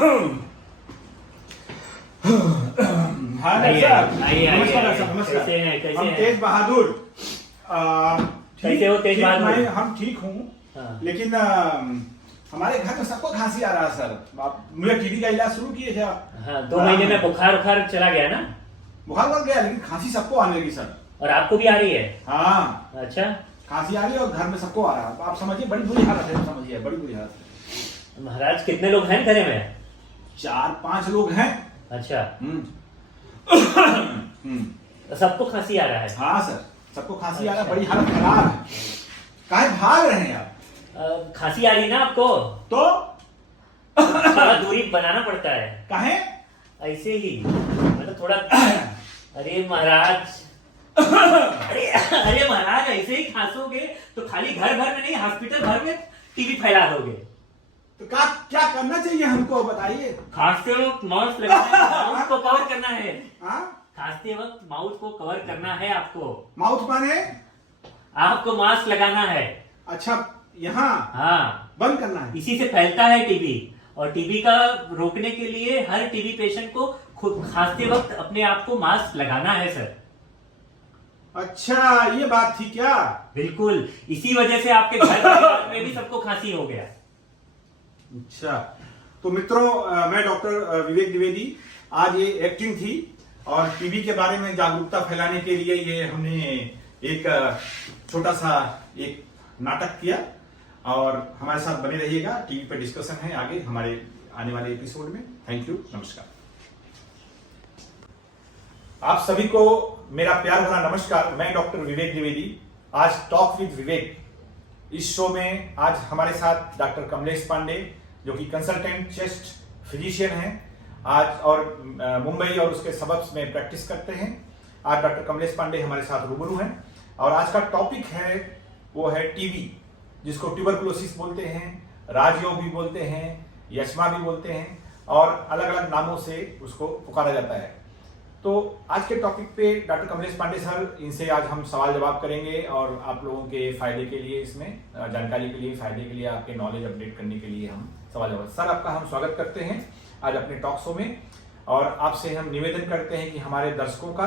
हाँ नमस्कार। हम तेज बहादुर कैसे हो तेज बहादुर? हम ठीक हूँ। हाँ। लेकिन हमारे घर में सबको खांसी आ रहा है सर। आप मुझे टीबी का इलाज शुरू किए थे आप? हाँ, 2 महीने में बुखार चला गया ना? बुखार लग गया, लेकिन खांसी सबको आने लगी सर। और आपको भी आ रही है? हाँ अच्छा, खांसी आ रही है और घर में सबको आ रहा है। आप समझिए बड़ी बुरी हालत है, समझिए बड़ी बुरी हालत है। महाराज कितने लोग हैं घर में? 4-5 लोग हैं। अच्छा। तो सबको खांसी आ रहा है? हाँ सर, सबको खांसी आ रहा है, बड़ी हालत खराब है। काहे भाग रहे हैं आप? खांसी आ रही है ना आपको? तो थोड़ा दूरी बनाना पड़ता है। काहे? ऐसे ही मतलब थोड़ा अरे महाराज अरे महाराज, ऐसे ही खांसोगे तो खाली घर भर में नहीं, हॉस्पिटल भर में टीबी फैला दोगे। तो क्या करना चाहिए हमको, बताइए। खांसते वक्त माउथ लगाना है, माउथ को कवर करना है। हाँ? खांसते वक्त माउथ को कवर करना है आपको। माउथ माने? आपको मास्क लगाना है। अच्छा, यहाँ हाँ, बंद करना है। इसी से फैलता है टीबी। और टीबी का रोकने के लिए हर टीबी पेशेंट को खुद खांसते वक्त अपने आप को मास्क लगाना है सर। अच्छा, ये बात थी क्या? बिल्कुल, इसी वजह से आपके घर परिवार में भी सबको खांसी हो गया। अच्छा, तो मित्रों, मैं डॉक्टर विवेक द्विवेदी। आज ये एक्टिंग थी और टीबी के बारे में जागरूकता फैलाने के लिए ये हमने एक छोटा सा एक नाटक किया। और हमारे साथ बने रहिएगा, टीवी पे डिस्कशन है आगे हमारे आने वाले एपिसोड में। थैंक यू, नमस्कार। आप सभी को मेरा प्यार भरा नमस्कार। मैं डॉक्टर विवेक द्विवेदी। आज टॉक विद विवेक इस शो में आज हमारे साथ डॉक्टर कमलेश पांडे, जो कि कंसल्टेंट चेस्ट फिजिशियन हैं आज, और मुंबई और उसके सबब्स में प्रैक्टिस करते हैं। आज डॉक्टर कमलेश पांडे हमारे साथ रूबरू हैं और आज का टॉपिक है वो है टीबी, जिसको ट्यूबरकुलोसिस बोलते हैं, राजयोग भी बोलते हैं, यक्ष्मा भी बोलते हैं और अलग अलग नामों से उसको पुकारा जाता है। तो आज के टॉपिक पे डॉक्टर कमलेश पांडे सर, इनसे आज हम सवाल जवाब करेंगे और आप लोगों के फायदे के लिए, इसमें जानकारी के लिए, फायदे के लिए, आपके नॉलेज अपडेट करने के लिए हम सवाल जवाब। सर, आपका हम स्वागत करते हैं आज अपने टॉक शो में और आपसे हम निवेदन करते हैं कि हमारे दर्शकों का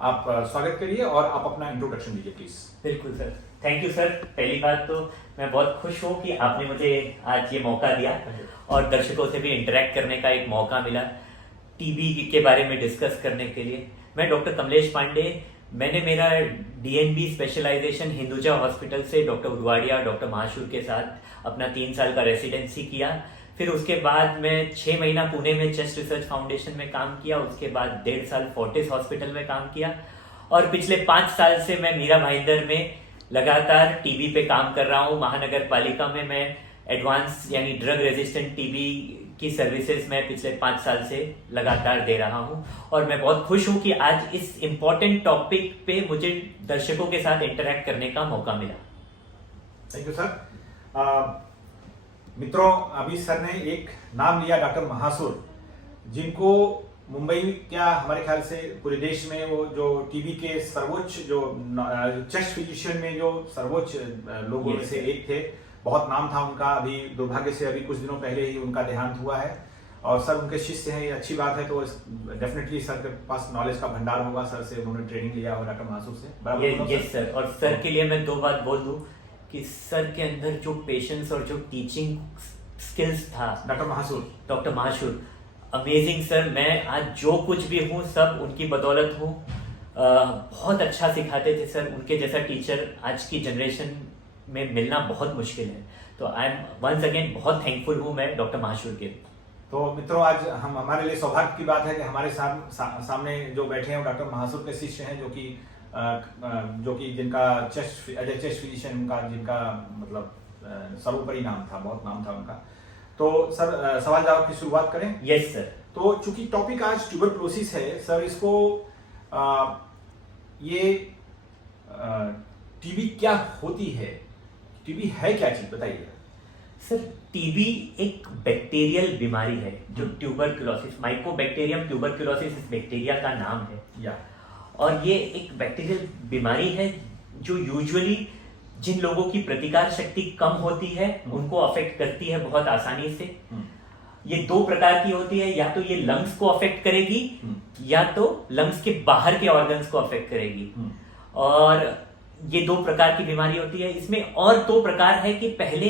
आप स्वागत करिए और आप अपना इंट्रोडक्शन दीजिए प्लीज। बिल्कुल सर, थैंक यू सर। पहली बात तो मैं बहुत खुश हूँ कि आपने मुझे आज ये मौका दिया और दर्शकों से भी इंटरेक्ट करने का एक मौका मिला टीबी के बारे में डिस्कस करने के लिए। मैं डॉक्टर कमलेश पांडे, मैंने मेरा डीएनबी स्पेशलाइजेशन हिंदुजा हॉस्पिटल से डॉक्टर उदवाड़िया, डॉक्टर महाशूर के साथ अपना 3 साल का रेसिडेंसी किया। फिर उसके बाद मैं 6 महीना पुणे में चेस्ट रिसर्च फाउंडेशन में काम किया। उसके बाद 1.5 साल फोर्टिस हॉस्पिटल में काम किया और पिछले 5 साल से मैं मीरा भाईंदर में लगातार टीबी पे काम कर रहा हूँ। महानगर पालिका में मैं एडवांस यानी ड्रग रेजिस्टेंट टीबी की सर्विसेज मैं पिछले 5 साल से लगातार दे रहा हूँ और मैं बहुत खुश हूँ कि आज इस इम्पोर्टेंट टॉपिक पे मुझे दर्शकों के साथ इंटरेक्ट करने का मौका मिला। Thank you sir. मित्रों, अभी सर ने एक नाम लिया, डॉक्टर महाशूर, जिनको मुंबई क्या हमारे ख्याल से पूरे देश में वो जो टीबी के सर्वोच्च जो चेस्ट फिजिशियन में जो सर्वोच्च लोगों में से एक थे। बहुत नाम था उनका। अभी दुर्भाग्य से अभी कुछ दिनों पहले ही उनका देहांत हुआ है और सर उनके शिष्य हैं, ये अच्छी बात है। तो डेफिनेटली सर के पास नॉलेज का भंडार होगा। सर से उन्होंने ट्रेनिंग लिया और डॉक्टर महाशूर से बराबर। Yes sir. और सर के लिए मैं 2 बात बोल दूं कि सर के अंदर जो पेशेंस और जो टीचिंग स्किल्स था, डॉक्टर महाशूर अमेजिंग सर। मैं आज जो कुछ भी हूँ सब उनकी बदौलत हूँ। बहुत अच्छा सिखाते थे सर। उनके जैसा टीचर आज की जनरेशन में मिलना बहुत मुश्किल है। तो आई एम वंस अगेन बहुत थैंकफुल हूँ मैं डॉक्टर महाशूर के। तो मित्रों, आज हम हमारे लिए सौभाग्य की बात है कि हमारे सामने जो बैठे हैं डॉक्टर महाशूर के शिष्य हैं, जो कि जिनका चेस्ट फिजिशियन उनका, जिनका मतलब सर्वोपरि नाम था, बहुत नाम था उनका। तो सर, सवाल जवाब की शुरुआत करें? Yes sir. तो चूंकि टॉपिक आज ट्यूबरकुलोसिस है सर, इसको ये टीबी क्या होती है, टीबी है क्या चीज, बताइए सर। टीबी एक बैक्टीरियल बीमारी है जो ट्यूबरकुलोसिस, माइकोबैक्टीरियम ट्यूबरकुलोसिस इस बैक्टीरिया का नाम है या। और ये एक बैक्टीरियल बीमारी है जो यूजुअली जिन लोगों की प्रतिकार शक्ति कम होती है उनको अफेक्ट करती है बहुत आसानी से। ये दो प्रकार की होती है, या तो ये लंग्स को अफेक्ट करेगी या तो लंग्स के बाहर के ऑर्गन्स को अफेक्ट करेगी। और ये दो प्रकार की बीमारी होती है। इसमें और दो प्रकार है कि पहले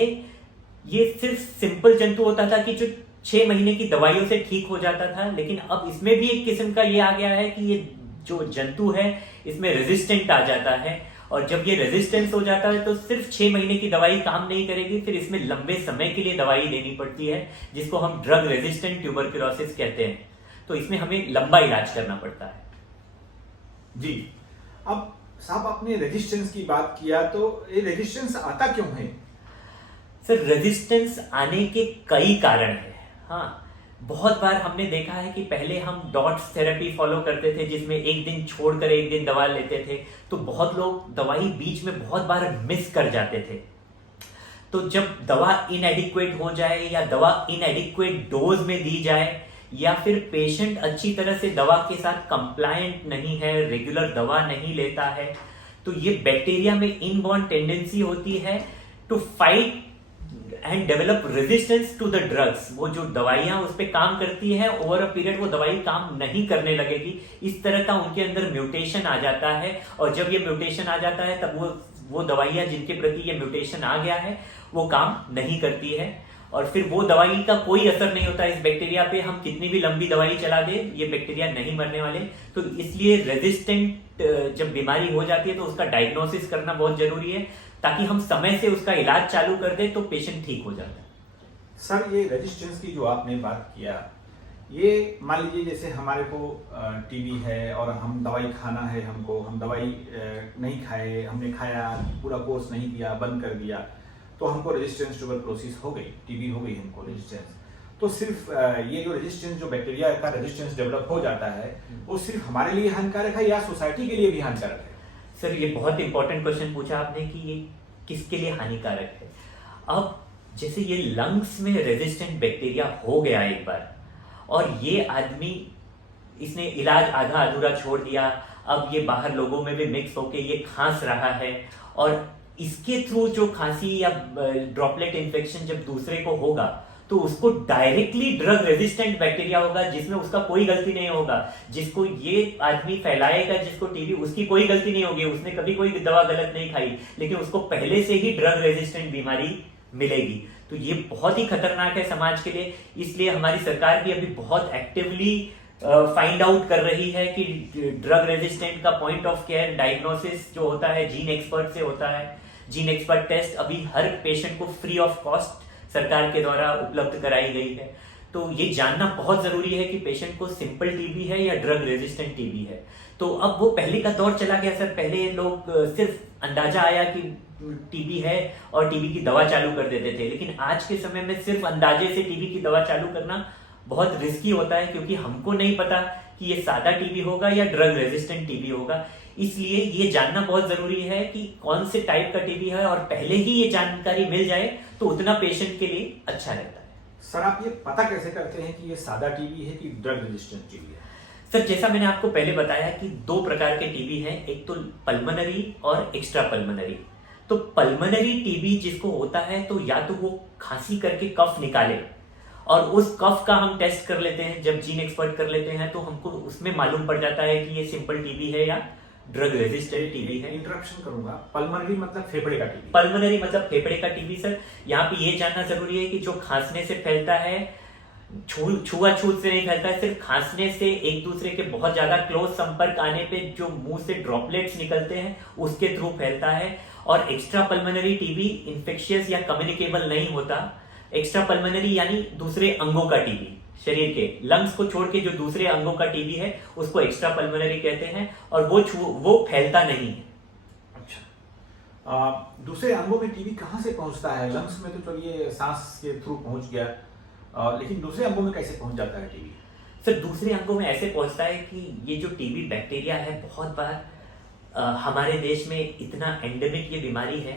ये सिर्फ सिंपल जंतु होता था कि जो 6 महीने की दवाइयों से ठीक हो जाता था, लेकिन अब इसमें भी एक किस्म का ये आ गया है कि ये जो जंतु है इसमें रेजिस्टेंट आ जाता है, और जब ये रेजिस्टेंस हो जाता है तो सिर्फ 6 महीने की दवाई काम नहीं करेगी, फिर इसमें लंबे समय के लिए दवाई लेनी पड़ती है, जिसको हम ड्रग रेजिस्टेंट ट्यूबरक्लोसिस कहते हैं। तो इसमें हमें लंबा इलाज करना पड़ता है। जी, अब साहब आपने रेजिस्टेंस की बात किया, तो ये रेजिस्टेंस आता क्यों है? सर, रेजिस्टेंस आने के कई कारण हैं। हाँ, बहुत बार हमने देखा है कि पहले हम डॉट्स थेरेपी फॉलो करते थे, जिसमें एक दिन छोड़कर एक दिन दवा लेते थे, तो बहुत लोग दवाई बीच में बहुत बार मिस कर जाते थे। तो जब दवा इनएडिक्वेट हो जाए या दवा इनएडिक्वेट डोज में दी जाए, या फिर पेशेंट अच्छी तरह से दवा के साथ कंप्लायंट नहीं है, रेगुलर दवा नहीं लेता है, तो ये बैक्टीरिया में इनबॉर्न टेंडेंसी होती है to fight and develop resistance to the drugs. वो जो दवाइयां उस पर काम करती है, ओवर अ पीरियड वो दवाई काम नहीं करने लगेगी। इस तरह का उनके अंदर म्यूटेशन आ जाता है, और जब ये म्यूटेशन आ जाता है तब वो दवाइयां जिनके प्रति ये म्यूटेशन आ गया है वो काम नहीं करती है, और फिर वो दवाई का कोई असर नहीं होता इस बैक्टीरिया पे। हम कितनी भी लंबी दवाई चला दे, ये बैक्टीरिया नहीं मरने वाले। तो इसलिए रेजिस्टेंट जब बीमारी हो जाती है तो उसका डायग्नोसिस करना बहुत जरूरी है, ताकि हम समय से उसका इलाज चालू कर दे तो पेशेंट ठीक हो जाता है। सर, ये रेजिस्टेंस की जो आपने बात किया, ये मान लीजिए जैसे हमारे को टीबी है और हम दवाई खाना है, हम दवाई नहीं खाए, हमने खाया, पूरा कोर्स नहीं किया, बंद कर दिया, तो हमको रेजिस्टेंस ट्यूबरक्लोसिस हो गई, टीबी हो गई हमको रेजिस्टेंस। तो सिर्फ ये जो रेजिस्टेंस, जो बैक्टीरिया का रेजिस्टेंस डेवलप हो जाता है, वो सिर्फ हमारे लिए हानिकारक है या सोसाइटी के लिए भी हानिकारक है? सर, ये बहुत इंपॉर्टेंट क्वेश्चन पूछा आपने कि ये किसके लिए हानिकारक है। अब जैसे ये लंग्स में रेजिस्टेंट बैक्टीरिया हो गया एक बार, और ये आदमी, इसने इलाज आधा अधूरा छोड़ दिया, अब ये बाहर लोगों में भी मिक्स होके ये खांस रहा है, और इसके थ्रू जो खांसी या ड्रॉपलेट इन्फेक्शन जब दूसरे को होगा तो उसको डायरेक्टली ड्रग रेजिस्टेंट बैक्टीरिया होगा, जिसमें उसका कोई गलती नहीं होगा। जिसको ये आदमी फैलाएगा, जिसको टीबी, उसकी कोई गलती नहीं होगी, उसने कभी कोई दवा गलत नहीं खाई, लेकिन उसको पहले से ही ड्रग रेजिस्टेंट बीमारी मिलेगी। तो ये बहुत ही खतरनाक है समाज के लिए। इसलिए हमारी सरकार भी अभी बहुत एक्टिवली फाइंड आउट कर रही है कि ड्रग रेजिस्टेंट का पॉइंट ऑफ केयर डायग्नोसिस जो होता है जीन एक्सपर्ट से होता है। जीन एक्सपर्ट टेस्ट अभी हर पेशेंट को फ्री ऑफ कॉस्ट सरकार के द्वारा उपलब्ध कराई गई है। तो ये जानना बहुत जरूरी है कि पेशेंट को सिंपल टीबी है या ड्रग रेजिस्टेंट टीबी है। तो अब वो पहले का दौर चला गया सर। पहले लोग सिर्फ अंदाजा आया कि टीबी है और टीबी की दवा चालू कर देते थे, लेकिन आज के समय में सिर्फ अंदाजे से टीबी की दवा चालू करना बहुत रिस्की होता है, क्योंकि हमको नहीं पता कि ये सादा टीबी होगा या ड्रग रेजिस्टेंट टीबी होगा। इसलिए ये जानना बहुत जरूरी है कि कौन से टाइप का टीबी है, और पहले ही ये जानकारी मिल जाए तो उतना पेशेंट के लिए अच्छा रहता है। सर, आप ये पता कैसे करते हैं कि ये सादा टीबी है कि ड्रग रेजिस्टेंट टीबी है? सर, जैसा मैंने आपको पहले बताया कि दो प्रकार के टीबी हैं, एक तो पल्मोनरी और एक्स्ट्रा पल्मोनरी। तो पल्मोनरी टीबी जिसको होता है, तो या तो वो खांसी करके कफ निकाले, और उस कफ का हम टेस्ट कर लेते हैं, जब जीन एक्सपर्ट कर लेते हैं तो हमको उसमें मालूम पड़ जाता है कि ये सिंपल टीबी है या ड्रग रेजिस्टेंट टीबी है। इंटरप्शन करूंगा, पल्मोनरी मतलब फेफड़े का टीबी? पल्मोनरी मतलब फेफड़े का टीबी सर। यहाँ पे ये जानना जरूरी है कि जो खांसने से फैलता है, छुआछूत से नहीं फैलता है, सिर्फ खांसने से एक दूसरे के बहुत ज्यादा क्लोज संपर्क आने पे जो मुंह से ड्रॉपलेट्स निकलते हैं उसके थ्रू फैलता है। और एक्स्ट्रा पल्मोनरी टीबी इन्फेक्शियस या कम्युनिकेबल नहीं होता। एक्स्ट्रा पल्मोनरी यानी दूसरे अंगों का टीबी, शरीर के लंग्स को छोड़ के जो दूसरे अंगों का टीबी है उसको एक्स्ट्रा पल्मोनरी कहते हैं, और वो फैलता नहीं है। अच्छा, दूसरे अंगों में टीबी कहाँ से पहुंचता है? लंग्स में तो चलिए सांस के थ्रू पहुंच गया, लेकिन दूसरे अंगों में कैसे पहुंच जाता है टीबी? सर, दूसरे अंगों में ऐसे पहुंचता है कि ये जो टीबी बैक्टीरिया है, बहुत बार हमारे देश में इतना एंडेमिक ये बीमारी है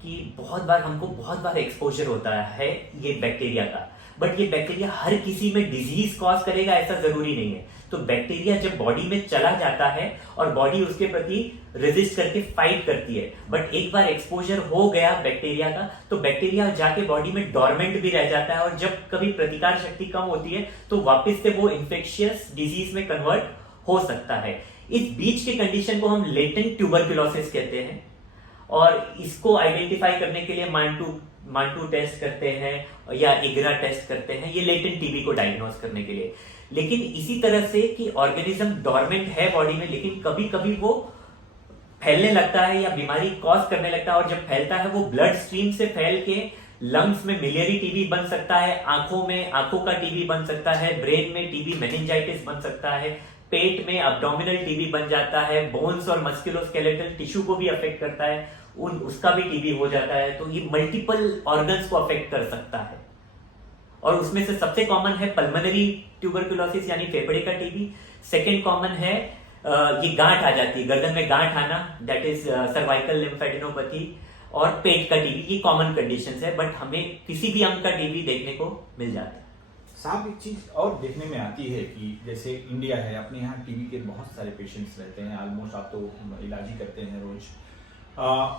कि बहुत बार हमको बहुत बार एक्सपोजर होता है ये बैक्टीरिया का। बट ये बैक्टीरिया हर किसी में डिजीज कॉज करेगा ऐसा जरूरी नहीं है। तो बैक्टीरिया जब बॉडी में चला जाता है और बॉडी उसके प्रति रेजिस्ट करके फाइट करती है, बट एक बार एक्सपोजर हो गया बैक्टीरिया का तो बैक्टीरिया जाके बॉडी में डोरमेंट भी रह जाता है, और जब कभी प्रतिकार शक्ति कम होती है तो वापस से वो इन्फेक्शियस डिजीज में कन्वर्ट हो सकता है। इस बीच के कंडीशन को हम लेटेंट ट्यूबरकुलोसिस कहते हैं, और इसको आइडेंटिफाई करने के लिए मांटू टेस्ट करते हैं या इग्रा टेस्ट करते हैं, ये लेटेंट टीबी को डायग्नोस करने के लिए। लेकिन इसी तरह से कि ऑर्गेनिज्म डोरमेंट है बॉडी में, लेकिन कभी कभी वो फैलने लगता है या बीमारी कॉज करने लगता है, और जब फैलता है वो ब्लड स्ट्रीम से फैल के लंग्स में मिलियरी टीबी बन सकता है, आंखों का टीबी बन सकता है, ब्रेन में टीबी मेनिंजाइटिस बन सकता है, पेट में अब्डोमिनल टीबी बन जाता है, बोन्स और मस्कुलोस्केलेटल टिश्यू को भी अफेक्ट करता है, उसका भी टीबी हो जाता है। तो ये मल्टीपल ऑर्गन्स को अफेक्ट कर सकता है, और उसमें से सबसे कॉमन है पल्मोनरी ट्यूबरकुलोसिस यानी फेफड़े का टीबी। सेकेंड कॉमन है ये गांठ आ जाती है, गर्दन में गांठ आना, दैट इज सर्वाइकल लिम्फेडिनोपैथी, और पेट का टीबी, ये कॉमन कंडीशंस है, बट हमें किसी भी अंग का टीबी देखने को मिल जाता है। साहब एक चीज और देखने में आती है कि जैसे इंडिया है, अपने यहाँ टीबी के बहुत सारे पेशेंट्स रहते हैं, ऑलमोस्ट आप तो इलाज ही करते हैं रोज।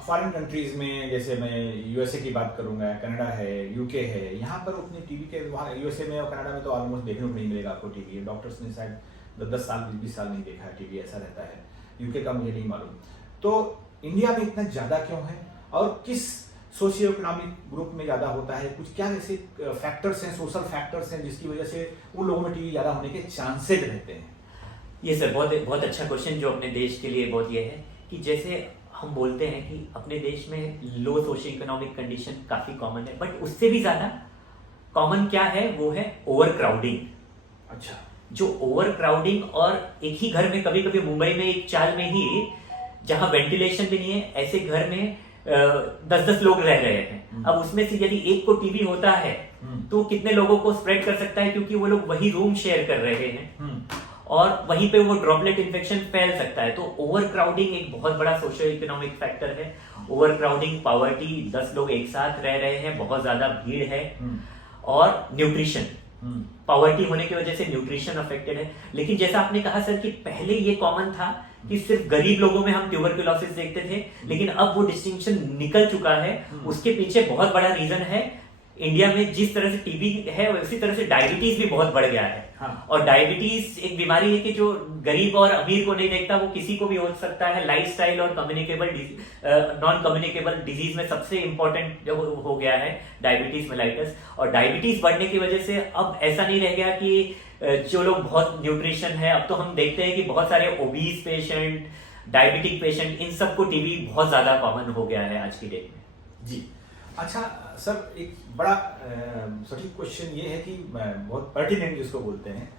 फॉरेन कंट्रीज में जैसे मैं यूएसए की बात करूंगा, कनाडा है, यूके है, यहाँ पर उतने टीबी के, वहाँ यूएसए में और कनाडा में तो ऑलमोस्ट देखने को नहीं मिलेगा आपको टीबी। डॉक्टर्स ने शायद 10 साल 20 साल नहीं देखा है टीबी, ऐसा रहता है। यूके का मुझे नहीं मालूम। तो इंडिया में इतना ज़्यादा क्यों है, और किस सोशियो इकोनॉमिक ग्रुप में ज़्यादा होता है? कुछ क्या ऐसे फैक्टर्स हैं, सोशल फैक्टर्स हैं जिसकी वजह से उन लोगों में टीबी ज़्यादा होने के चांसेस रहते हैं? ये सर बहुत अच्छा क्वेश्चन जो अपने देश के लिए बहुत ये है कि जैसे हम बोलते हैं कि अपने देश में लो सोशियो इकोनॉमिक कंडीशन काफी कॉमन है, बट उससे भी ज्यादा कॉमन क्या है, वो है ओवर क्राउडिंग। अच्छा। जो ओवर क्राउडिंग, और एक ही घर में कभी कभी मुंबई में एक चाल में ही जहां वेंटिलेशन भी नहीं है, ऐसे घर में 10-10 लोग रह रहे हैं। अब उसमें से यदि एक को टीबी होता है तो कितने लोगों को स्प्रेड कर सकता है, क्योंकि वो लोग वही रूम शेयर कर रहे हैं और वहीं पे वो ड्रॉपलेट इन्फेक्शन फैल सकता है। तो ओवर क्राउडिंग एक बहुत बड़ा सोशियो इकोनॉमिक फैक्टर है। ओवर क्राउडिंग, पॉवर्टी, 10 लोग एक साथ रह रहे हैं, बहुत ज्यादा भीड़ है, और न्यूट्रिशन, पॉवर्टी होने की वजह से न्यूट्रिशन अफेक्टेड है। लेकिन जैसा आपने कहा सर कि पहले ये कॉमन था कि सिर्फ गरीब लोगों में हम ट्यूबरकुलोसिस देखते थे, लेकिन अब वो डिस्टिंक्शन निकल चुका है। उसके पीछे बहुत बड़ा रीजन है, इंडिया में जिस तरह से टीबी है उसी तरह से डायबिटीज भी बहुत बढ़ गया है। हाँ। और डायबिटीज एक बीमारी है कि जो गरीब और अमीर को नहीं देखता, वो किसी को भी हो सकता है। लाइफस्टाइल और नॉन कम्युनिकेबल डिजीज में सबसे इंपॉर्टेंट हो गया है डायबिटीज मेलाइटस। और डायबिटीज बढ़ने की वजह से अब ऐसा नहीं रह गया कि जो लोग बहुत न्यूट्रिशन है, अब तो हम देखते हैं कि बहुत सारे ओबीज पेशेंट, डायबिटिक पेशेंट, इन सबको टीबी बहुत ज्यादा कॉमन हो गया है आज की डेट में। जी। अच्छा सर, एक बड़ा सटीक क्वेश्चन ये है कि बहुत पर्टिनेंट जिसको बोलते हैं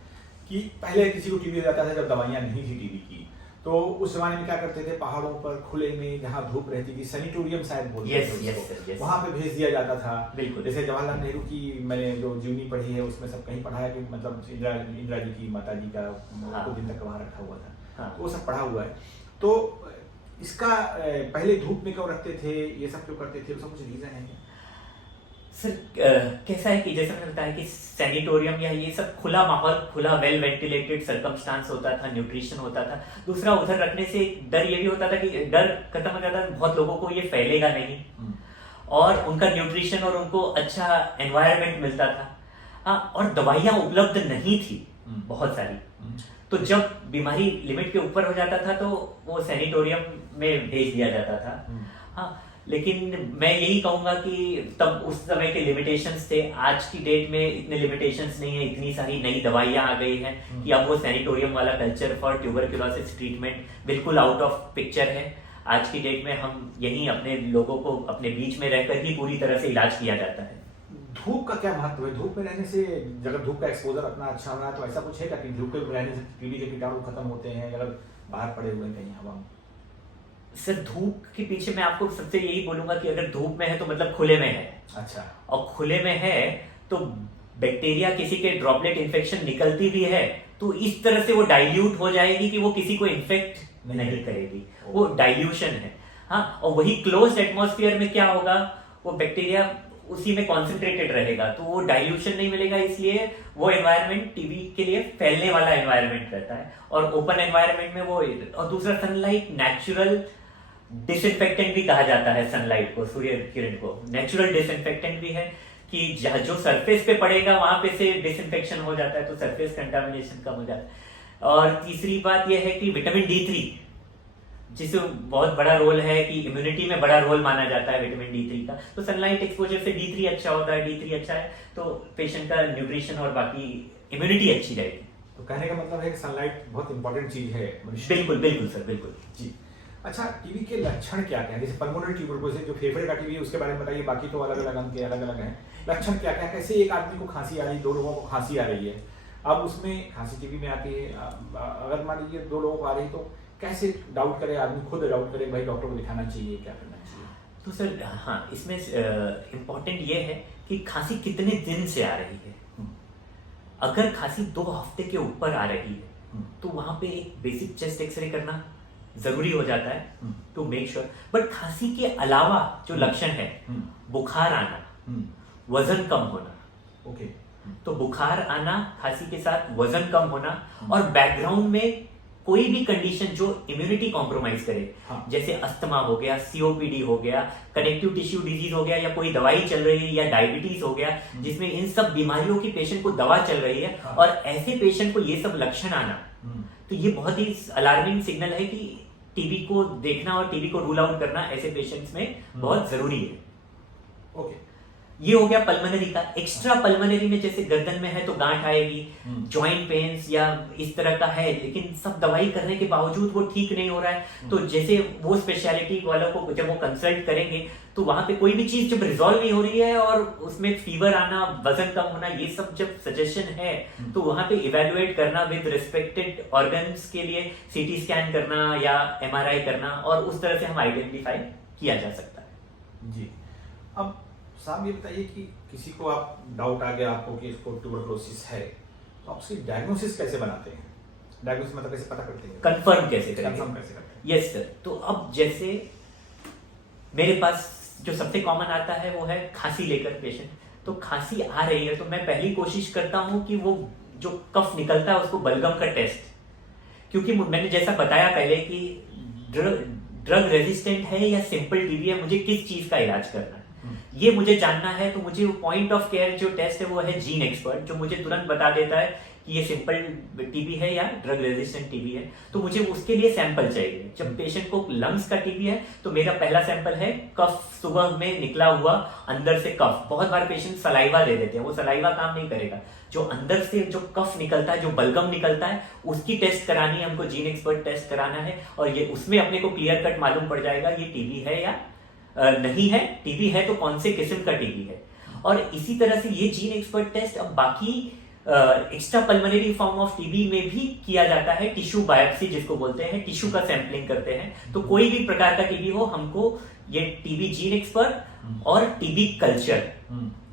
कि पहले किसी को टीबी हो जाता था जब दवाइयाँ नहीं थी टीबी की, तो उस जमाने में क्या करते थे, पहाड़ों पर खुले में जहाँ धूप रहती थी, सैनिटोरियम शायद बोलते थे उसको, वहाँ पे भेज दिया जाता था। बिल्कुल। जैसे जवाहरलाल नेहरू की मैंने जो जीवनी पढ़ी है उसमें सब कहीं पढ़ा है कि मतलब इंदिरा जी की माता जी का कुछ दिन तक वहाँ रखा हुआ था। हाँ। तो वो सब पढ़ा हुआ है। तो इसका पहले धूप में क्यों रखते थे, ये सब क्यों करते थे, सब कुछ रीजन है? सर कैसा है कि जैसा मैंने बताया कि सैनिटोरियम या ये सब खुला माहौल, खुला वेल वेंटिलेटेड सर्कमस्टांस होता था, न्यूट्रिशन होता था। दूसरा, उधर रखने से डर ये भी होता था कि डर खत्म हो जाता था, बहुत लोगों को ये फैलेगा नहीं, और उनका न्यूट्रिशन और उनको अच्छा एनवायरनमेंट मिलता था। हाँ, और दवाइयाँ उपलब्ध नहीं थी बहुत सारी, तो जब बीमारी लिमिट के ऊपर हो जाता था तो वो सैनिटोरियम में भेज दिया जाता था। हाँ, लेकिन मैं यही कहूंगा कि तब उस समय के लिमिटेशंस थे, आज की डेट में इतने लिमिटेशंस नहीं है, इतनी सारी नई दवाइयां आ गई हैं कि अब वो सैनिटोरियम वाला कल्चर फॉर ट्यूबरकुलोसिस ट्रीटमेंट बिल्कुल आउट ऑफ पिक्चर है। आज की डेट में हम यही अपने लोगों को अपने बीच में रहकर ही पूरी तरह से इलाज किया जाता है। धूप का क्या महत्व है? धूप में रहने से, अगर धूप का एक्सपोजर अपना अच्छा हो रहा है तो ऐसा कुछ है कि धूप में रहने से टीबी के कीटाणु खत्म होते हैं अगर बाहर पड़े हुए हैं कहीं हवा में? सर धूप के पीछे मैं आपको सबसे यही बोलूंगा कि अगर धूप में है तो मतलब खुले में है। अच्छा। और खुले में है तो बैक्टीरिया किसी के ड्रॉपलेट इन्फेक्शन निकलती भी है तो इस तरह से वो डाइल्यूट हो जाएगी कि वो किसी को इन्फेक्ट नहीं करेगी, वो डाइल्यूशन है। हाँ, और वही क्लोज्ड एटमॉस्फेयर में क्या होगा, वो बैक्टीरिया उसी में कॉन्सेंट्रेटेड रहेगा, तो वो डाइल्यूशन नहीं मिलेगा, इसलिए वो एनवायरनमेंट टीबी के लिए फैलने वाला एनवायरनमेंट रहता है। और ओपन एनवायरनमेंट में वो, और दूसरा सनलाइट नेचुरल डिसइंफेक्टेंट भी कहा जाता है, सनलाइट को, सूर्य किरण को नेचुरल डिसइंफेक्टेंट भी है कि जो सरफेस पे पड़ेगा वहां पे से डिसइंफेक्शन हो जाता है, तो सरफेस कंटामिनेशन कम हो जाता है। और तीसरी बात यह है कि विटामिन D3, जिसे बहुत बड़ा रोल है कि इम्यूनिटी में बड़ा रोल माना जाता है विटामिन D3 का, तो सनलाइट एक्सपोजर से D3 अच्छा होता है, D3 अच्छा है तो पेशेंट का न्यूट्रिशन और बाकी इम्यूनिटी अच्छी रहेगी। तो कहने का मतलब है कि सनलाइट बहुत इंपॉर्टेंट चीज है मनुष्य। बिल्कुल बिल्कुल सर, बिल्कुल जी। अच्छा, टीबी के लक्षण क्या क्या हैं? जैसे पल्मोनरी ट्यूबरकुलोसिस जो फेफड़े का टीबी है उसके बारे में बताइए, बाकी तो अलग अलग अंग के अलग अलग हैं। लक्षण क्या क्या है? कैसे एक आदमी को खांसी आ रही, 2 लोगों को खांसी आ रही है, अब उसमें खांसी टीबी में आती है, अगर मान लीजिए 2 लोगों को आ रही है तो कैसे डाउट करे आदमी, खुद डाउट करे भाई डॉक्टर को दिखाना चाहिए, क्या करना चाहिए? तो सर हाँ, इसमें इम्पोर्टेंट ये है कि खांसी कितने दिन से आ रही है। अगर खांसी 2 हफ्ते के ऊपर आ रही है तो वहां पे एक बेसिक चेस्ट एक्सरे करना जरूरी हो जाता है टू मेक श्योर। बट खांसी के अलावा जो लक्षण है, बुखार आना, वजन कम होना, ओके, तो बुखार आना, खांसी के साथ वजन कम होना, और बैकग्राउंड में कोई भी कंडीशन जो इम्यूनिटी कॉम्प्रोमाइज करे, हाँ। जैसे अस्थमा हो गया, COPD हो गया, कनेक्टिव टिश्यू डिजीज हो गया, या कोई दवाई चल रही है, या डायबिटीज हो गया, जिसमें इन सब बीमारियों की पेशेंट को दवा चल रही है, हाँ। और ऐसे पेशेंट को ये सब लक्षण आना, तो ये बहुत ही अलार्मिंग सिग्नल है कि टीबी को देखना और टीबी को रूल आउट करना ऐसे पेशेंट्स में बहुत जरूरी है। ओके, ये हो गया पल्मोनरी का। एक्स्ट्रा पल्मोनरी में जैसे गर्दन में है तो गांठ आएगी, जॉइंट पेन्स या इस तरह का है, लेकिन सब दवाई करने के बावजूद वो ठीक नहीं हो रहा है, तो जैसे वो स्पेशलिटी वालों को जब वो कंसल्ट करेंगे तो वहां पे कोई भी चीज जब रिजॉल्व नहीं हो रही है और उसमें फीवर आना, वजन कम होना, ये सब जब सजेशन है तो वहां पे इवेल्युएट करना विद रिस्पेक्टेड ऑर्गन्स के लिए CT स्कैन करना या MRI करना, और उस तरह से हम आइडेंटिफाई किया जा सकता है। जी। अब साहब ये बताइए कि किसी को आप डाउट आ गया आपको कि इसको ट्यूबरकुलोसिस है, तो आप उसकी डायग्नोसिस कैसे बनाते हैं? डायग्नोसिस मतलब कैसे पता करते हैं? कंफर्म कैसे करेंगे? कंफर्म कैसे करते हैं? Yes sir. तो अब जैसे मेरे पास जो सबसे कॉमन आता है वो है खांसी लेकर पेशेंट, तो खांसी आ रही है तो मैं पहली कोशिश करता हूं कि वो जो कफ निकलता है उसको बलगम का टेस्ट, क्योंकि मैंने जैसा बताया पहले कि ड्रग रेजिस्टेंट है या सिंपल टीबी है, मुझे किस चीज का इलाज करना है ये मुझे जानना है। तो मुझे पॉइंट ऑफ केयर जो टेस्ट है वो है जीन एक्सपर्ट, जो मुझे तुरंत बता देता है कि ये सिंपल टीबी है या ड्रग रेजिस्टेंट टीबी है। तो मुझे उसके लिए सैंपल चाहिए। जब पेशेंट को लंग्स का टीबी है तो मेरा पहला सैंपल है कफ, सुबह में निकला हुआ अंदर से कफ। बहुत बार पेशेंट सलाइवा दे देते हैं, वो सलाइवा काम नहीं करेगा। जो अंदर से जो कफ निकलता है, जो बलगम निकलता है, उसकी टेस्ट करानी है हमको, जीन एक्सपर्ट टेस्ट कराना है, और ये उसमें अपने को क्लियर कट मालूम पड़ जाएगा ये टीबी है या नहीं है। टीबी है तो कौन से किस्म का टीबी है। और इसी तरह से ये जीन एक्सपर्ट टेस्ट अब बाकी extra pulmonary form of TB में भी किया जाता है। टिश्यू बायोप्सी जिसको बोलते हैं, टिश्यू का सैंपलिंग करते हैं। तो कोई भी प्रकार का टीबी हो, हमको ये टीबी जीन एक्सपर्ट और टीबी कल्चर,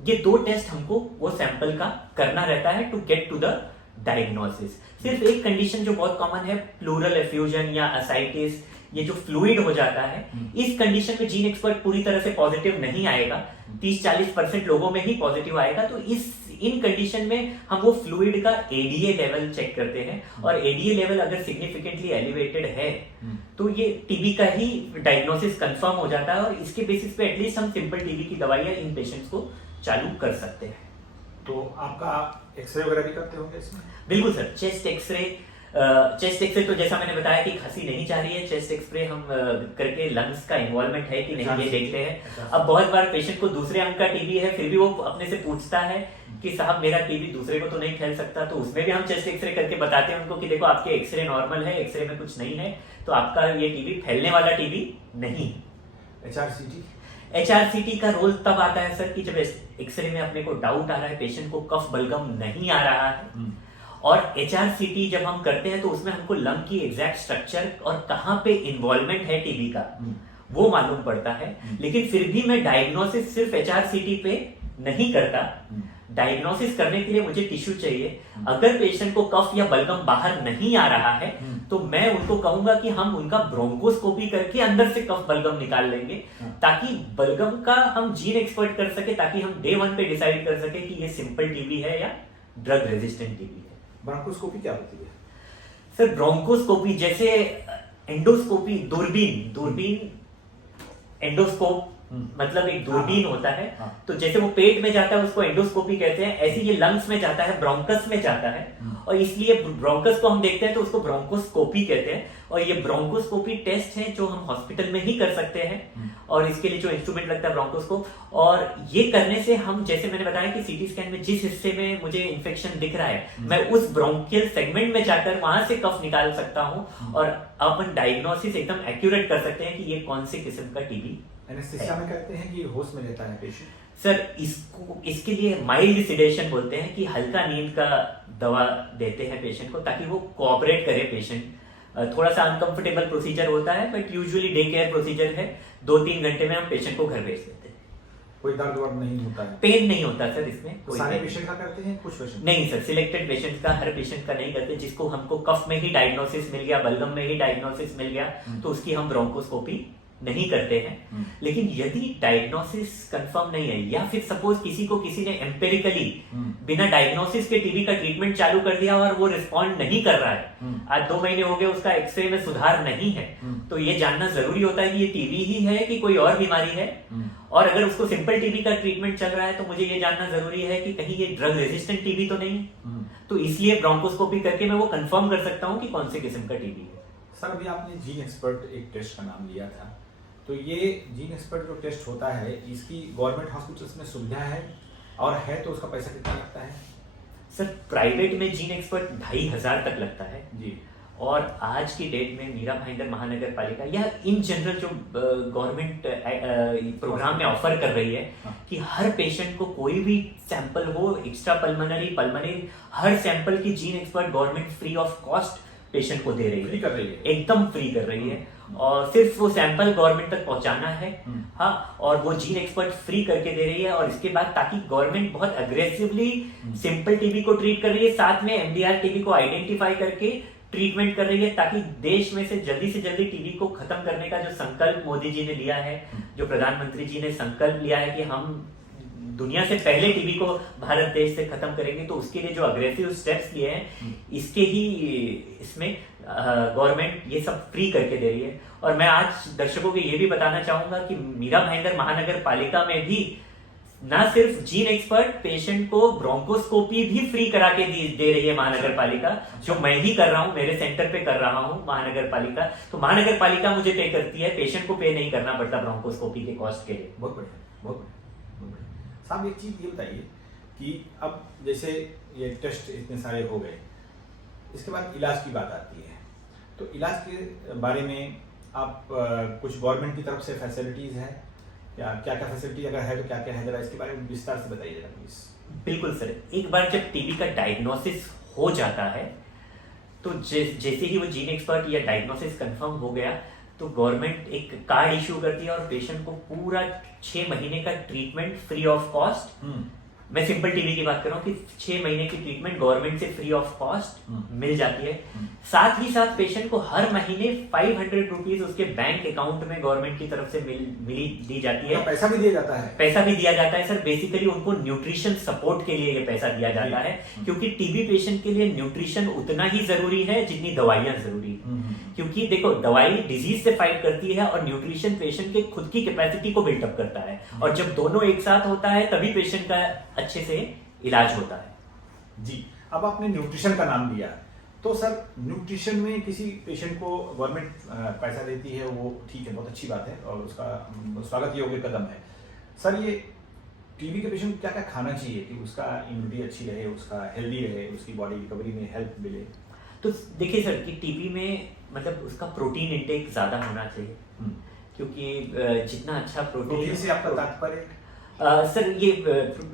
ये 2 टेस्ट हमको वो सैंपल का करना रहता है to get to the diagnosis. सिर्फ एक कंडीशन जो बहुत कॉमन है, प्लूरल एफ्यूजन या असाइटिस, ये जो फ्लूइड हो जाता है, इस कंडीशन में जीन एक्सपर्ट पूरी तरह से पॉजिटिव नहीं आएगा, 30-40% लोगों में ही पॉजिटिव आएगा। तो इन कंडीशन में हम वो फ्लूइड का ADA लेवल चेक करते हैं, और ADA लेवल अगर सिग्निफिकेंटली एलिवेटेड है तो ये टीबी का ही डायग्नोसिस कंफर्म हो जाता है, और इसके बेसिस पे एटलीस्ट हम सिंपल टीबी की दवाइयां इन पेशेंट्स को चालू कर सकते हैं। तो आपका एक्सरे वगैरह भी करते होंगे इसमें? बिल्कुल सर। चेस्ट एक्सरे तो जैसा मैंने बताया कि खांसी नहीं जा रही है, चेस्ट एक्सरे हम करके लंग्स का इन्वॉल्वमेंट है कि नहीं ये देखते हैं। अब बहुत बार पेशेंट को दूसरे अंग का टीबी है, फिर भी वो अपने से पूछता है कि साहब मेरा टीबी दूसरे को तो नहीं फैल सकता, तो उसमें भी हम चेस्ट एक्सरे करके बताते हैं उनको कि देखो आपके एक्सरे नॉर्मल है, एक्सरे में कुछ नहीं है, तो आपका ये टीबी फैलने वाला टीबी नहीं। HRCT का रोल तब आता है सर कि जब एक्सरे में अपने को डाउट आ रहा है, पेशेंट को कफ बलगम नहीं आ रहा है, और HRCT जब हम करते हैं तो उसमें हमको लंग की एग्जैक्ट स्ट्रक्चर और कहां पे इन्वॉल्वमेंट है टीबी का वो मालूम पड़ता है। लेकिन फिर भी मैं डायग्नोसिस सिर्फ HRCT पे नहीं करता। डायग्नोसिस करने के लिए मुझे टिश्यू चाहिए। अगर पेशेंट को कफ या बलगम बाहर नहीं आ रहा है तो मैं उनको कहूंगा कि हम उनका ब्रोंकोस्कोपी करके अंदर से कफ बलगम निकाल लेंगे, ताकि बलगम का हम जीन एक्सपर्ट कर सके, ताकि हम डे 1 पे डिसाइड कर सके कि ये सिंपल टीबी है या ड्रग रेजिस्टेंट टीबी है। ब्रोंकोस्कोपी क्या होती है? सर ब्रोंकोस्कोपी जैसे एंडोस्कोपी, दूरबीन एंडोस्कोप मतलब एक दूरबीन होता है। तो जैसे वो पेट में जाता है उसको एंडोस्कोपी कहते हैं, ऐसे ये लंग्स में जाता है, ब्रोंकस में जाता है, और इसलिए ब्रोंकस को हम देखते हैं तो उसको ब्रोंकोस्कोपी कहते हैं। और ये ब्रोंकोस्कोपी टेस्ट है जो हम हॉस्पिटल में ही कर सकते हैं, और इसके लिए जो इंस्ट्रूमेंट लगता है ब्रोंकोस्कोप। और ये करने से हम, जैसे मैंने बताया कि सीटी स्कैन में जिस हिस्से में मुझे इन्फेक्शन दिख रहा है मैं उस ब्रोंकियल सेगमेंट में जाकर वहां से कफ निकाल सकता हूं, और अपन डायग्नोसिस एकदम एक्यूरेट कर सकते हैं कि ये कौन सी किस्म का टीबी। एनेस्थीसिया में करते हैं कि होश में रहता है पेशेंट? सर इसके लिए माइल्ड सिडेशन बोलते हैं, कि हल्का नींद का दवा देते हैं पेशेंट को ताकि वो कोऑपरेट करे पेशेंट। थोड़ा सा अनकंफर्टेबल प्रोसीजर होता है, but usually day care procedure है। 2-3 घंटे में हम पेशेंट को घर भेज देते हैं। कोई दर्द वर्द नहीं होता है? पेन नहीं होता सर इसमें। तो सारे पेशेंट का करते हैं, कुछ पेशेंट? नहीं सर, सिलेक्टेड पेशेंट का, हर पेशेंट का नहीं करते। जिसको हमको कफ में ही डायग्नोसिस मिल गया, बलगम में ही डायग्नोसिस मिल गया, तो उसकी हम ब्रोंकोस्कोपी नहीं करते हैं। लेकिन यदि डायग्नोसिस कंफर्म नहीं है, या फिर सपोज किसी ने एम्पेरिकली बिना डायग्नोसिस के टीबी का ट्रीटमेंट चालू कर दिया और वो रिस्पॉन्ड नहीं कर रहा है, आज 2 महीने हो गए, उसका एक्सरे में सुधार नहीं है, तो ये जानना जरूरी होता है कि ये टीबी ही है कि कोई और बीमारी है। और अगर उसको सिंपल टीबी का ट्रीटमेंट चल रहा है तो मुझे ये जानना जरूरी है कि कहीं ये ड्रग रेजिस्टेंट टीबी तो नहीं। तो इसलिए ब्रोंकोस्कोपी करके मैं वो कंफर्म कर सकता हूँ कि कौन से किस्म का टीबी है। सर अभी आपने जीन एक्सपर्ट एक टेस्ट का नाम लिया था, तो ये जीन एक्सपर्ट जो टेस्ट होता है इसकी गवर्नमेंट हॉस्पिटल्स में सुविधा है, और है तो उसका पैसा कितना लगता है? सर प्राइवेट में जीन एक्सपर्ट 2500 तक लगता है जी। और आज की डेट में मीरा भाईंदर महानगर पालिका या इन जनरल जो गवर्नमेंट प्रोग्राम में ऑफर कर रही है कि हर पेशेंट को कोई भी सैंपल हो, एक्स्ट्रा पल्मोनरी, हर सैंपल की gene expert government free of cost patient को दे रही है। फ्री कर रही है? एकदम फ्री कर रही है, और सिर्फ वो सैंपल गवर्नमेंट तक पहुंचाना है। हाँ, और वो जीन एक्सपर्ट फ्री करके दे रही है। और इसके बाद ताकि गवर्नमेंट बहुत अग्रेसिवली सिंपल टीबी को ट्रीट कर रही है, साथ में एमडीआर टीबी को आइडेंटिफाई करके ट्रीटमेंट कर रही है, ताकि देश में से जल्दी टीबी को खत्म करने का जो संकल्प मोदी जी ने लिया है, जो प्रधानमंत्री जी ने संकल्प लिया है कि हम दुनिया से पहले टीबी को भारत देश से खत्म करेंगे, तो उसके लिए जो अग्रेसिव स्टेप्स लिए हैं, इसके ही इसमें गवर्नमेंट ये सब फ्री करके दे रही है। और मैं आज दर्शकों को ये भी बताना चाहूंगा कि मीरा भाईंदर महानगर पालिका में भी ना सिर्फ जीन एक्सपर्ट, पेशेंट को ब्रोंकोस्कोपी भी फ्री करा के दे रही है महानगर पालिका, जो मैं ही कर रहा हूं, मेरे सेंटर पे कर रहा हूं महानगर पालिका। तो महानगर पालिका मुझे पे करती है, पेशेंट को पे नहीं करना पड़ता ब्रोंकोस्कोपी के कॉस्ट के लिए। बहुत बढ़िया, बहुत बढ़िया। साहब एक चीज ये बताइए कि अब जैसे ये टेस्ट इतने सारे हो गए, इसके बाद इलाज की बात आती है, तो इलाज के बारे में आप कुछ गवर्नमेंट की तरफ से फैसिलिटीज है या क्या क्या फैसिलिटी अगर है तो क्या क्या है, जरा इसके बारे में विस्तार से बताइए जरा प्लीज। बिल्कुल सर, एक बार जब टीबी का डायग्नोसिस हो जाता है तो जैसे ही वो जीन एक्सपर्ट या डायग्नोसिस कंफर्म हो गया तो गवर्नमेंट एक कार्ड इशू करती है और पेशेंट को पूरा 6 महीने का ट्रीटमेंट फ्री ऑफ कॉस्ट, मैं सिंपल टीबी की बात कर रहा हूँ कि 6 महीने की ट्रीटमेंट गवर्नमेंट से फ्री ऑफ कॉस्ट मिल जाती है। साथ ही साथ पेशेंट को हर महीने 500 रुपीज उसके बैंक अकाउंट में गवर्नमेंट की तरफ से दी जाती है। पैसा भी दिया जाता है? पैसा भी दिया जाता है सर, बेसिकली उनको न्यूट्रिशन सपोर्ट के लिए ये पैसा दिया जाता है, क्योंकि टीबी पेशेंट के लिए न्यूट्रिशन उतना ही जरूरी है जितनी दवाइयां जरूरी है। क्योंकि देखो, दवाई डिजीज से फाइट करती है और न्यूट्रिशन पेशेंट के खुद की कैपेसिटी को बिल्टअप करता है, और जब दोनों एक साथ होता है तभी पेशेंट का अच्छे से इलाज होता है। जी, अब आपने न्यूट्रिशन का नाम दिया, तो सर न्यूट्रिशन में किसी पेशेंट को गवर्नमेंट पैसा देती है, वो ठीक है, बहुत अच्छी बात है और उसका स्वागत योग्य कदम है। सर ये टीबी के पेशेंट को क्या क्या खाना चाहिए कि उसका इम्यूनिटी अच्छी रहे, उसका हेल्दी रहे, उसकी बॉडी रिकवरी में हेल्प मिले? तो देखिए सर कि टीबी में मतलब उसका प्रोटीन इंटेक ज्यादा होना चाहिए, क्योंकि जितना अच्छा प्रोटीन से आपका तात्पर्य? सर ये